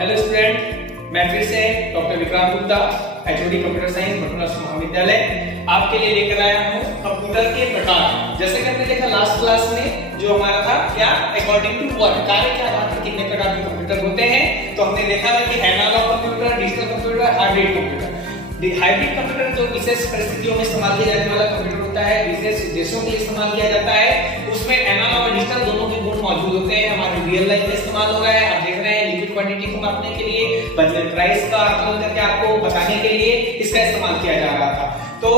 Hello student, मैं फिर से doctor Vikrant Gupta, HOD computer science Patna महाविद्यालय आपके लिए लेकर आया हूँ कंप्यूटर के प्रकार। जैसे कि हमने देखा लास्ट क्लास में जो हमारा था क्या अकॉर्डिंग टू वर्क, कार्य के आधार पर कितने प्रकार के कंप्यूटर होते हैं। तो हमने देखा था कि analogue computer, digital computer, hybrid computer. Hybrid computer जो विशेष परिस्थितियों में इस्तेमाल किया जाने वाला कंप्यूटर होता है, विशेष उद्देश्यों के लिए इस्तेमाल किया जाता है, उसमें एनालॉग और डिजिटल दोनों के गुण मौजूद होते हैं। हमारे रियल लाइफ में इस्तेमाल हो रहा है, आप देख रहे हैं लिक्विड क्वांटिटी को मापने के लिए, बजट प्राइस का आकलन करके आपको बताने के लिए इसका इस्तेमाल किया जा रहा था। तो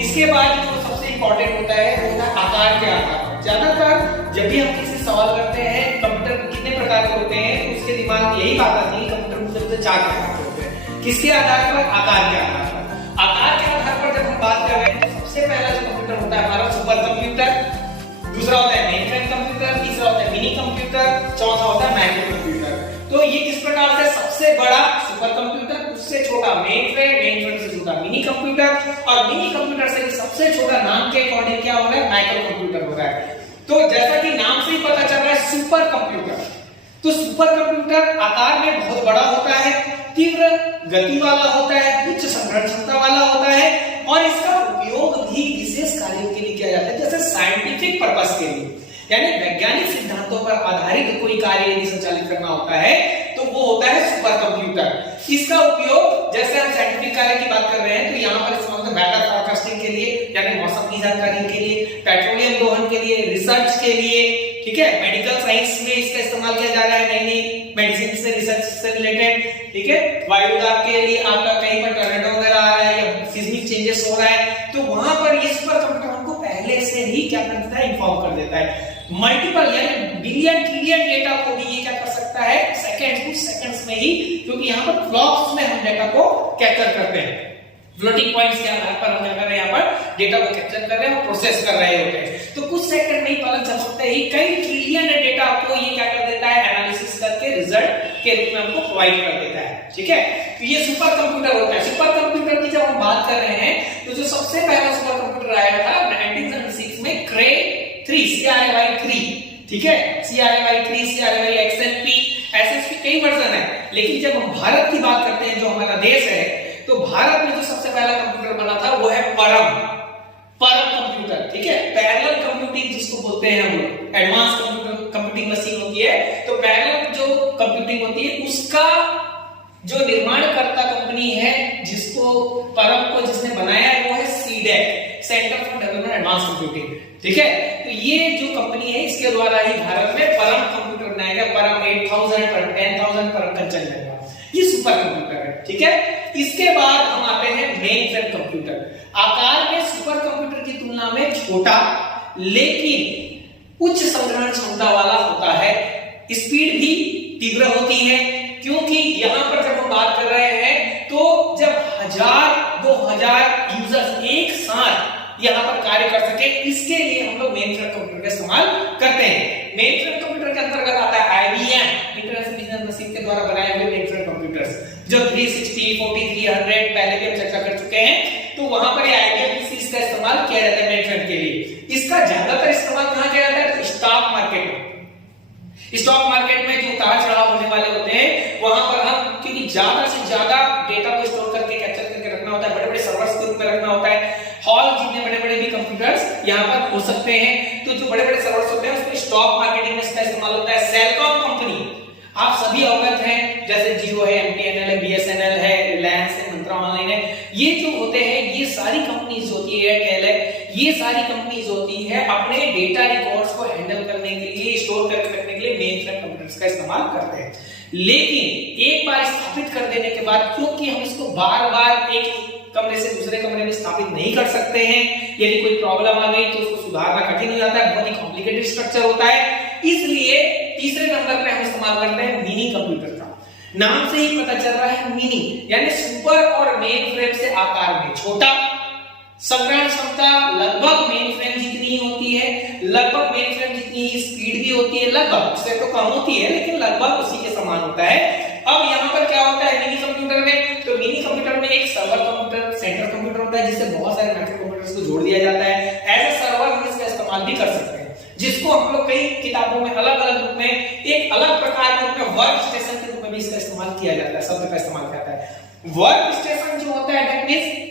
इसके बाद जो सबसे इंपॉर्टेंट होता है वो होता है आकार के आधार पर। ज्यादातर जब भी हम किसी सवाल करते हैं कंप्यूटर कितने प्रकार के होते हैं तो उसके दिमाग में यही बात आती है कंप्यूटर मुख्य रूप से 4 प्रकार के होते हैं। किसके आधार पर? आकार के आधार पर। आकार के आधार पर जब हम बात कर रहे हैं तो सबसे पहला जो कंप्यूटर होता है हमारा सुपर कंप्यूटर, दूसरा होता है मेन फ्रेम कंप्यूटर, तीसरा होता है मिनी कंप्यूटर, चौथा होता है माइक्रो कंप्यूटर। तो ये किस प्रकार से सबसे बड़ा सुपर कंप्यूटर, उससे छोटा मेन फ्रेम से छोटा मिनी कंप्यूटर और मिनी कंप्यूटर से सबसे छोटा नाम के अकॉर्डिंग क्या हो रहा है? माइक्रो कंप्यूटर हो रहा है। तो जैसा कि नाम से ही पता चल रहा है सुपर कंप्यूटर, तो सुपर कंप्यूटर आकार में बहुत बड़ा होता है, तीव्र गति वाला होता है, उच्च संग्रहण क्षमता वाला होता है और इसका उपयोग भी विशेष कार्यों के लिए किया जाता है, जैसे साइंटिफिक पर्पस के लिए, यानी वैज्ञानिक सिद्धांतों पर आधारित कोई कार्य यदि संचालित करना होता है तो वो होता है सुपर कंप्यूटर। इसका उपयोग जैसे हम साइंटिफिक कार्य की बात कर रहे हैं तो यहाँ पर इस्तेमाल होता है वेदर फोरकास्टिंग के लिए, यानी मौसम की जानकारी के लिए, पेट्रोलियम दोहन के लिए, रिसर्च के लिए, ठीक है, मेडिकल साइंस में इसका इस्तेमाल किया जा रहा है, नई नई मेडिसिन से रिसर्च से रिलेटेड, ठीक है, वायुदाब के लिए आपका कहीं पर टोर्नेडो वगैरह आ रहा है या सिस्मिक चेंजेस हो रहा है तो वहां पर ये सुपर कंप्यूटर हमको पहले से ही क्या कर देता है? इन्फॉर्म कर देता है। मल्टीपल यानी बिलियन ट्रिलियन डेटा को भी ये क्या कर सकता है? सेकंड, कुछ सेकंड्स में ही, क्योंकि यहाँ पर फ्लॉप्स में हम डेटा को कैप्चर करते हैं, फ्लोटिंग पॉइंट्स के आधार पर हम क्या कर रहे हैं? यहाँ पर डेटा को कैप्चर कर रहे हैं और प्रोसेस कर रहे होते हैं। तो कुछ सेकंड में ही पलक झपकते ही कई ट्रिलियन डेटा आपको ये क्या कर देता है? एनालिसिस करके रिजल्ट के रूप में हमको प्रोवाइड कर देता है, ठीक है। तो ये सुपर कंप्यूटर होता है। सुपर कंप्यूटर की जब हम बात कर रहे हैं तो जो सबसे पहला सुपर कंप्यूटर आया था 1976 में क्रे 3, CRAY3, ठीक है, CRAY3, CRAY-XNP, ऐसे इसके कई वर्जन है। लेकिन जब हम भारत की बात करते हैं जो हमारा देश है तो भारत में जो सबसे पहला कंप्यूटर बना था वो है परम कंप्यूटर, ठीक है, पैरेलल कंप्यूटिंग जिसको बोलते हैं हम लोग, एडवांस कंप्यूटिंग मशीन होती है। तो पैरेलल जो कंप्यूटिंग होती है उसका जो निर्माणकर्ता कंपनी है जिसको परम को जिसने बनाया है वो है CDAC, centre for development advance computing, ठीक है। तो ये जो कंपनी है इसके द्वारा ही भारत में परम कंप्यूटर बनाया गया, परम 8000, परम 10000, परम कंचन लगा, ये सुपर कंप्यूटर है, ठीक है। इसके बाद हम आते हैं मेन फ्रेम कंप्यूटर। आकार में सुपर कंप्यूटर की तुलना में छोटा लेकिन उच्च संग्रहण क्षमता वाला होता है, स्पीड भी तीव्र होती है, क्योंकि यहां पर जब हम बात कर रहे हैं तो जब 1000-2000 यूजर्स एक साथ यहां पर कार्य कर सके इसके लिए हम लोग मेन फ्रेम कंप्यूटर का इस्तेमाल करते हैं। मेन फ्रेम कंप्यूटर के अंतर्गत आता है IBM, इंटरनेशनल बिजनेस मशीन के द्वारा बनाए हुए मेन फ्रेम कंप्यूटर्स जो 360, 4300 पहले भी हम चर्चा कर चुके हैं। तो वहां पर ये IBM PCs का इस्तेमाल किया जाता है मेन फ्रेम के लिए। इसका ज्यादातर इस्तेमाल कहां किया जाता है? स्टॉक मार्केट में। स्टॉक मार्केट में जो उतार चढ़ाव होने वाले होते हैं वहां पर हम, क्योंकि ज्यादा से ज्यादा डेटा को स्टोर करके कैप्चर करके रखना होता है, बड़े बड़े सर्वर्स के रूप में रखना होता है, हॉल जितने बड़े बड़े भी कंप्यूटर्स यहाँ पर हो सकते हैं। तो जो बड़े बड़े सर्वर्स होते हैं उसमें स्टॉक मार्केटिंग में इसका इस्तेमाल होता है। सेलकॉम कंपनी आप सभी अवगत हैं, जैसे जियो है, MTNL है, BSNL है, रिलायंस है, मंत्रा ऑनलाइन है, ये जो होते हैं ये सारी कंपनीज होती है, एयरटेल है, ये सारी कंपनीज होती है अपने डेटा रिकॉर्ड्स को हैंडल करने के लिए, स्टोर करके रखने के लिए मेन फ्रेम कंप्यूटर्स का इस्तेमाल करते हैं। लेकिन एक बार स्थापित कर देने के बाद क्योंकि हम इसको बार बार एक कमरे से दूसरे कमरे में स्थापित नहीं कर सकते हैं, यदि कोई प्रॉब्लम आ गई तो उसको सुधारना कठिन हो जाता है, बहुत ही कॉम्प्लिकेटेड स्ट्रक्चर होता है, इसलिए तीसरे नंबर पे हम इस्तेमाल करते हैं मिनी कंप्यूटर का। नाम से ही पता चल रहा है मिनी, यानी सुपर और मेन फ्रेम से आकार में छोटा, संग्रहण क्षमता लगभग मेन फ्रेम जितनी ही होती है, लगभग मेन फ्रेम जितनी ही स्पीड भी होती है, लगभग उससे तो कम होती है लेकिन लगभग उसी के समान होता है। अब यहाँ पर क्या होता है मिनी कंप्यूटर में? तो मिनी कंप्यूटर में एक सर्वर कंप्यूटर, सेंटर कंप्यूटर होता है जिससे बहुत सारे माइक्रो कंप्यूटर्स को जोड़ दिया जाता है। एज ए सर्वर हम इसका इस्तेमाल भी कर सकते हैं, जिसको हम लोग कई किताबों में अलग अलग रूप में एक अलग प्रकार के वर्क स्टेशन के रूप में भी इसका इस्तेमाल इस्तेमाल किया जाता है, शब्द का इस्तेमाल किया जाता है। वर्क स्टेशन जो होता है दैट मींस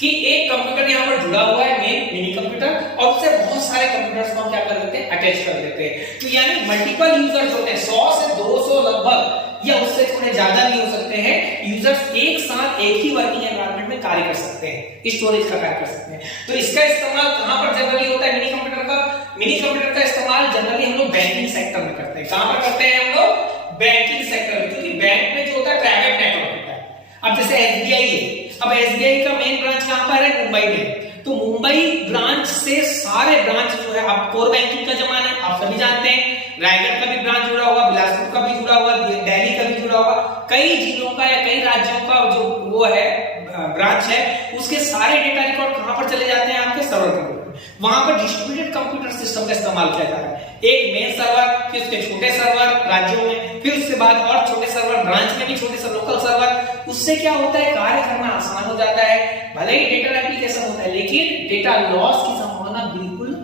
कि एक कंप्यूटर यहाँ पर जुड़ा हुआ है, मेन मिनी कंप्यूटर, और उससे बहुत सारे कंप्यूटर्स को हम क्या कर देते हैं, अटैच कर देते हैं। तो यानी मल्टीपल यूजर्स होते हैं, 100 से 200 लगभग या उससे थोड़े ज्यादा भी हो सकते हैं यूजर्स एक साथ एक ही वर्किंग एनवायरनमेंट में कार्य कर सकते हैं, स्टोरेज का कार्य कर सकते हैं। तो इसका इस्तेमाल कहां पर जनरली होता है मिनी कंप्यूटर का? मिनी कंप्यूटर का इस्तेमाल जनरली हम लोग बैंकिंग सेक्टर में करते हैं। कहां पर करते हैं हम लोग? बैंकिंग सेक्टर में, क्योंकि बैंक में जो होता है प्राइवेट नेटवर्क होता है। अब जैसे एसबीआई है, अब एसबीआई का मेन ब्रांच कहां पर है? मुंबई में। तो मुंबई ब्रांच से सारे ब्रांच जो है, अब कोर बैंकिंग का जमाना है, आप सभी जानते हैं, रायगढ़ का भी ब्रांच जुड़ा हुआ, बिलासपुर का भी जुड़ा हुआ, दिल्ली का भी जुड़ा हुआ, कई जिलों का या कई राज्यों का जो वो है ब्रांच है, उसके सारे डेटा रिकॉर्ड कहां पर चले जाते हैं? आपके सर्वर कंप्यूटर। वहां पर डिस्ट्रीब्यूटेड कंप्यूटर सिस्टम का इस्तेमाल किया जा रहा है। एक मेन सर्वर, फिर उसके छोटे सर्वर राज्यों में, फिर उसके बाद और छोटे सर्वर ब्रांच में भी, छोटे से लोकल सर्वर। उससे क्या होता है, कार्य करना आसान हो जाता है। भले ही डेटा एप्लीकेशन होता है, लेकिन डेटा लॉस की संभावना बिल्कुल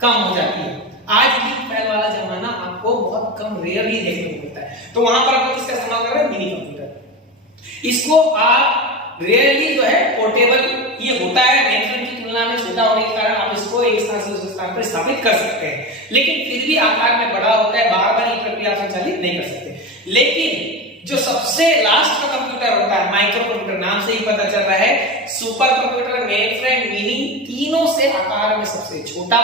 कम हो जाती है। आज भी फाइल वाला जमाना आपको बहुत कम रेयरली देखने को मिलता है। तो वहां पर आप किसका इस्तेमाल कर रहे हैं? Mini computer. इसको आप रेयरली जो है पोर्टेबल ये होता है, मेनफ्रेम की तुलना में छोटा होने के कारण आप इसको एक स्थान से दूसरे स्थान पर स्थापित कर सकते हैं, लेकिन फिर भी आकार में बड़ा होता है, बार-बार ये प्रक्रिया आप संचालित नहीं कर सकते। लेकिन जो सबसे लास्ट का कंप्यूटर होता है, माइक्रो कंप्यूटर, नाम से ही पता चल रहा है, सुपर कंप्यूटर, मेनफ्रेम, मिनी, तीनों से आकार में सबसे छोटा,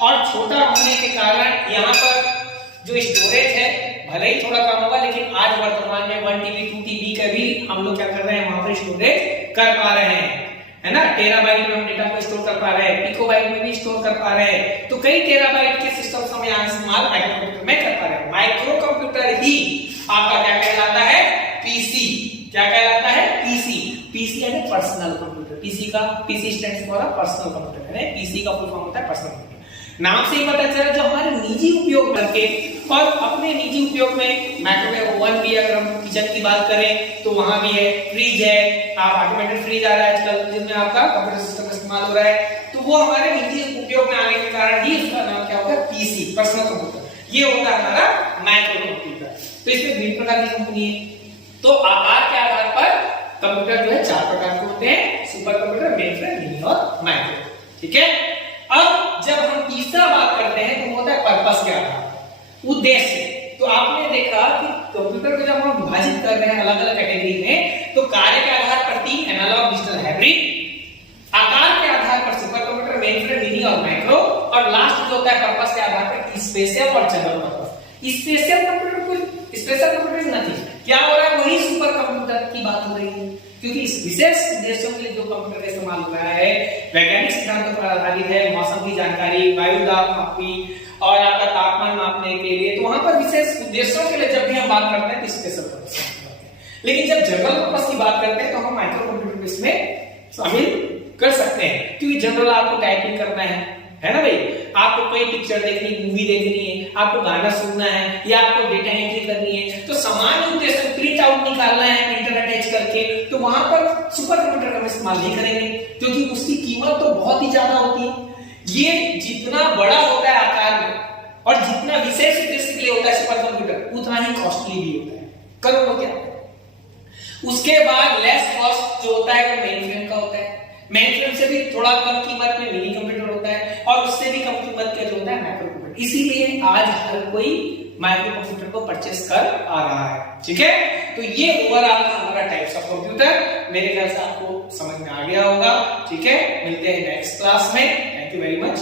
और छोटा होने के कारण यहाँ पर जो स्टोरेज है भले ही थोड़ा कम होगा, लेकिन आज वर्तमान में 1 TB 2 TB का भी हम लोग क्या कर रहे हैं, वहां पर स्टोरेज कर पा रहे हैं, है ना। टेराबाइट में हम डेटा को स्टोर कर पा रहे हैं, पिकोबाइट में भी स्टोर कर पा रहे हैं। तो कई टेराबाइट के सिस्टम हम यहाँ इस्तेमाल माइक्रो कंप्यूटर में कर पा रहे हैं। माइक्रो कंप्यूटर ही आपका क्या कहलाता है? पीसी। क्या कहलाता है? पीसी। पीसी यानी पर्सनल कंप्यूटर। पीसी का PC stands for personal computer, यानी पीसी का फुल फॉर्म होता है पर्सनल कंप्यूटर। नाम से ही पता चला जो हमारे निजी उपयोग करके और अपने निजी उपयोग में, माइक्रोवेव ओवन भी अगर हम किचन की बात करें तो वहां भी है, फ्रिज है, आप ऑटोमेटेड फ्रिज आ रहा है आजकल जिसमें आपका कंप्यूटर सिस्टम का इस्तेमाल हो रहा है, तो वो हमारे निजी उपयोग में आने के कारण ही उसका नाम क्या होगा? PC, personal computer. ये होता है हमारा माइक्रो कंप्यूटर। तो इसमें विभिन्न प्रकार की कंपनी है। तो आकार के आधार पर कंप्यूटर जो है 4 प्रकार के होते हैं, सुपर कंप्यूटर, मेनफ्रेम, मिनी और माइक्रो। ठीक है। अब जब हम तीसरा बात करते हैं तो होता है पर्पस के आधार पर, उद्देश्य। तो आपने देखा कि कंप्यूटर को जब हम विभाजित कर रहे हैं अलग अलग कैटेगरी में, तो कार्य के आधार पर 3, एनालॉग, डिजिटल, हाइब्रिड, आकार के आधार पर सुपर कंप्यूटर, मेनफ्रेम, मिनी और माइक्रो, और लास्ट जो होता है पर्पस के आधार पर स्पेशल और जनरल पर्पस। स्पेशल कंप्यूटर को, स्पेशल कंप्यूटर इज नथिंग, क्या हो रहा है? वही सुपर कंप्यूटर की बात हो रही है, क्योंकि इस विशेष उद्देश्यों के लिए जो कंप्यूटर का इस्तेमाल हो रहा है वैज्ञानिक सिद्धांतों पर आधारित है, मौसम की जानकारी, वायु दाब मापी और आपका तापमान मापने के लिए। तो वहां पर विशेष उद्देश्यों के लिए जब भी हम बात करते हैं तो स्पेशल पर्पस की बात करते हैं, लेकिन जब जनरल पर्पस की बात करते हैं तो हम माइक्रो कंप्यूटर इसमें शामिल कर सकते हैं, क्योंकि जनरल आपको टाइपिंग करना है ना भाई, आपको कोई पिक्चर देखनी, मूवी देखनी है, आपको गाना सुनना है, या आपको डेटा एंट्री करनी है, तो सामान्य उद्देश्य प्रिंट आउट निकालना है प्रिंटर अटैच करके, तो वहां पर सुपर कंप्यूटर का इस्तेमाल नहीं करेंगे, क्योंकि उसकी कीमत तो बहुत ही ज्यादा होती है। ये जितना बड़ा होता है आकार में और जितना विशेष उद्देश्य के लिए होता है सुपर कंप्यूटर, उतना ही कॉस्टली भी होता है, करोड़ों क्या। उसके बाद लेस कॉस्ट जो होता है वो मेनफ्रेम का होता है, मेनफ्रेम से भी थोड़ा कम कीमत में मिनी कंप्यूटर होता है, और उससे भी कम कीमत का जो होता है माइक्रो कंप्यूटर। इसीलिए आज हर कोई माइक्रो कंप्यूटर को परचेस कर आ रहा है। ठीक है, तो ये ओवरऑल था हमारा टाइप्स ऑफ कंप्यूटर। मेरे ख्याल से आपको समझ में आ गया होगा। ठीक है, मिलते हैं नेक्स्ट क्लास में। Thank you very much.